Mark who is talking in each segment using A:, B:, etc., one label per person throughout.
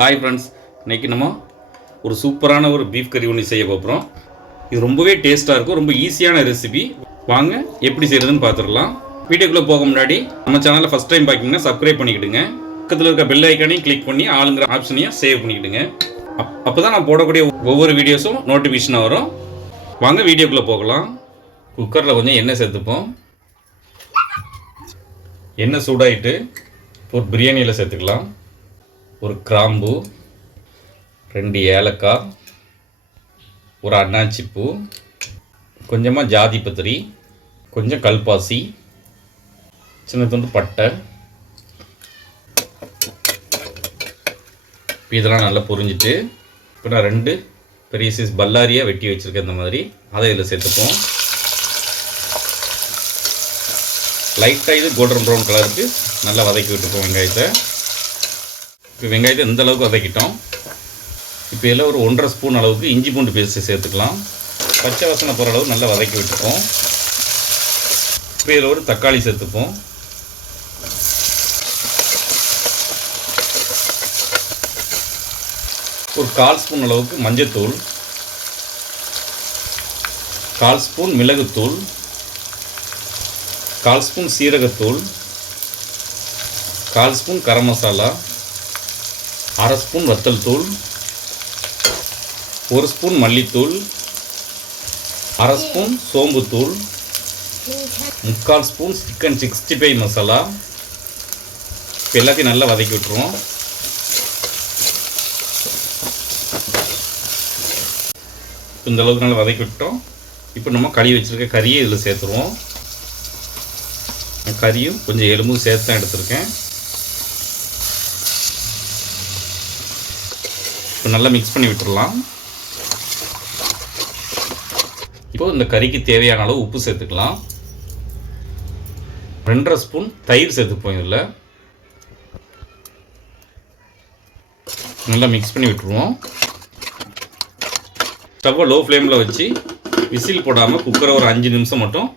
A: Hi friends இன்றைக்கி நம்ம ஒரு சூப்பரான ஒரு பீஃப் கறி ஒன்று செய்ய போகிறோம் இது ரொம்பவே டேஸ்ட்டாக இருக்கும் ரொம்ப ஈஸியான ரெசிபி வாங்க எப்படி செய்கிறதுன்னு பார்த்துடலாம் வீடியோக்குள்ளே போக முன்னாடி நம்ம சேனலில் ஃபஸ்ட் டைம் பார்க்கிங்கன்னா சப்ஸ்கிரைப் பண்ணிக்கிடுங்க. பக்கத்தில் இருக்க பெல் ஐக்கானையும் கிளிக் பண்ணி ஆளுங்கிற ஆப்ஷனையும் சேவ் பண்ணிக்கிடுங்க. அப் அப்போ தான் நான் போடக்கூடிய ஒவ்வொரு வீடியோஸும் நோட்டிஃபிகேஷனாக வரும். வாங்க வீடியோக்குள்ளே போகலாம். குக்கரில் கொஞ்சம் எண்ணெய் சேர்த்துப்போம். எண்ணெய் சூடாயிட்டு ஒரு பிரியாணியில் சேர்த்துக்கலாம். ஒரு கிராம்பு ரெண்டு ஏலக்காய் ஒரு அன்னாச்சிப்பூ கொஞ்சமாக ஜாதி பத்திரி கொஞ்சம் கல்பாசி சின்ன துண்டு பட்டை. இப்போ இதெல்லாம் நல்லா புரிஞ்சிட்டு இப்போ நான் ரெண்டு பெரிய சைஸ் பல்லாரியாக வெட்டி வச்சுருக்கேன் இந்த மாதிரி. அதை இதில் சேர்த்துப்போம். லைட்டாக இது கோல்டன் ப்ரௌன் கலருக்கு நல்லா வதக்கி விட்டுப்போம் வெங்காயத்தை. இப்போ வெங்காயத்தை இந்த அளவுக்கு வதக்கிட்டோம்? இப்போ இதில் ஒரு ஒன்றரை ஸ்பூன் அளவுக்கு இஞ்சி பூண்டு பேஸ்ட்டு சேர்த்துக்கலாம். பச்சை வாசனை போகிற அளவு நல்லா வதக்கி விட்டுப்போம். இப்போ இதில் ஒரு தக்காளி சேர்த்துப்போம். ஒரு கால் ஸ்பூன் அளவுக்கு மஞ்சத்தூள். கால் ஸ்பூன் மிளகுத்தூள். கால் ஸ்பூன் சீரகத்தூள். கால் ஸ்பூன் கரம் மசாலா. அரை ஸ்பூன் வத்தல் தூள் ஒரு ஸ்பூன் மல்லித்தூள் அரை ஸ்பூன் சோம்புத்தூள் முக்கால் spoon chicken sixty five masala. இப்போ எல்லாத்தையும் நல்லா வதக்கி விட்டுருவோம். இந்த அளவுக்கு நல்லா வதக்கி விட்டோம். இப்போ நம்ம கழுவி வச்சுருக்க கறியை இதில் சேர்த்துருவோம். கறியும் கொஞ்சம் எலும்பும் சேர்த்து தான் எடுத்திருக்கேன். இப்போ நல்லா மிக்ஸ் பண்ணி விட்டுடலாம் இப்போது இந்த கறிக்கு தேவையான அளவு உப்பு சேர்த்துக்கலாம். ரெண்டரை ஸ்பூன் தயிர் சேர்த்துப்போம் இதில். நல்லா மிக்ஸ் பண்ணி விட்டுருவோம். ஸ்டவ்வை லோ ஃப்ளேமில் வச்சு விசில் போடாமல் குக்கரை ஒரு அஞ்சு நிமிஷம் மட்டும்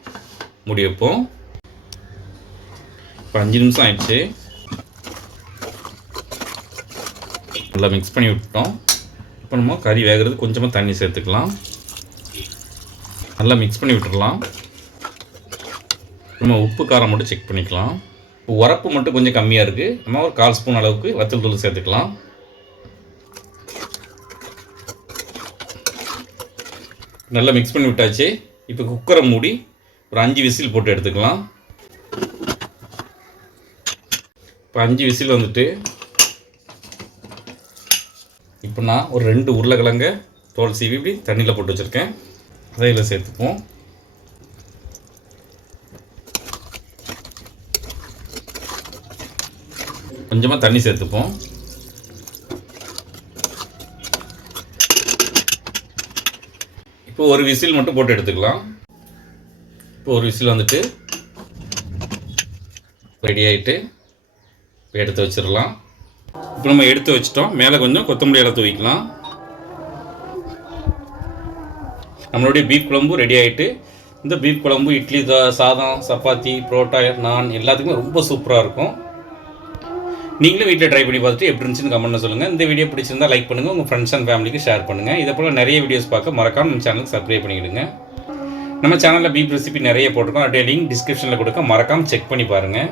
A: முடி வைப்போம். இப்போ அஞ்சு நிமிஷம் ஆயிடுச்சு. நல்லா மிக்ஸ் பண்ணி விட்டோம் இப்போ நம்ம கறி வேகிறது கொஞ்சமாக தண்ணி சேர்த்துக்கலாம். நல்லா மிக்ஸ் பண்ணி விட்டுடலாம் நம்ம உப்பு காரம் மட்டும் செக் பண்ணிக்கலாம். இப்போ உரப்பு மட்டும் கொஞ்சம் கம்மியாக இருக்குது நம்ம ஒரு கால் ஸ்பூன் அளவுக்கு வத்தல் தூள் சேர்த்துக்கலாம். நல்லா மிக்ஸ் பண்ணி விட்டாச்சு. இப்போ குக்கரை மூடி ஒரு அஞ்சு விசில் போட்டு எடுத்துக்கலாம். இப்போ அஞ்சு விசில் வந்துட்டு இப்போ நான் ஒரு ரெண்டு உருளைக்கிழங்க தோல் சீவி இப்படி தண்ணியில் போட்டு வச்சுருக்கேன். அதை இதில் சேர்த்துப்போம். கொஞ்சமாக தண்ணி சேர்த்துப்போம். இப்போ ஒரு விசில் மட்டும் போட்டு எடுத்துக்கலாம். இப்போ ஒரு விசில் வந்துட்டு ரெடி ஆகிட்டு எடுத்து வச்சிடலாம். இப்போ நம்ம எடுத்து வச்சிட்டோம். மேலே கொஞ்சம் கொத்தமல்லி இலை தூவிக்கலாம். நம்மளுடைய பீஃப் குழம்பு ரெடி ஆகிட்டு இந்த பீஃப் குழம்பு இட்லி சாதம் சப்பாத்தி புரோட்டா நான் எல்லாத்துக்குமே ரொம்ப சூப்பராக இருக்கும். நீங்களும் வீட்டில் ட்ரை பண்ணி பார்த்துட்டு எப்படி இருந்துச்சுன்னு கமெண்ட்ல சொல்லுங்கள் இந்த வீடியோ பிடிச்சிருந்தா லைக் பண்ணுங்கள் உங்கள் ஃப்ரெண்ட்ஸ் அண்ட் ஃபேமிலிக்கு ஷேர் பண்ணுங்கள் இதே போல் நிறைய வீடியோஸ் பார்க்க மறக்காம நம்ம சேனலுக்கு சப்ஸ்கிரைப் பண்ணிவிடுங்க நம்ம சேனலில் பீஃப் ரெசிபி நிறைய போட்டிருக்கோம். அப்படியே லிங்க் டிஸ்கிரிப்ஷனில் கொடுக்க மறக்காமல் செக் பண்ணி பாருங்கள்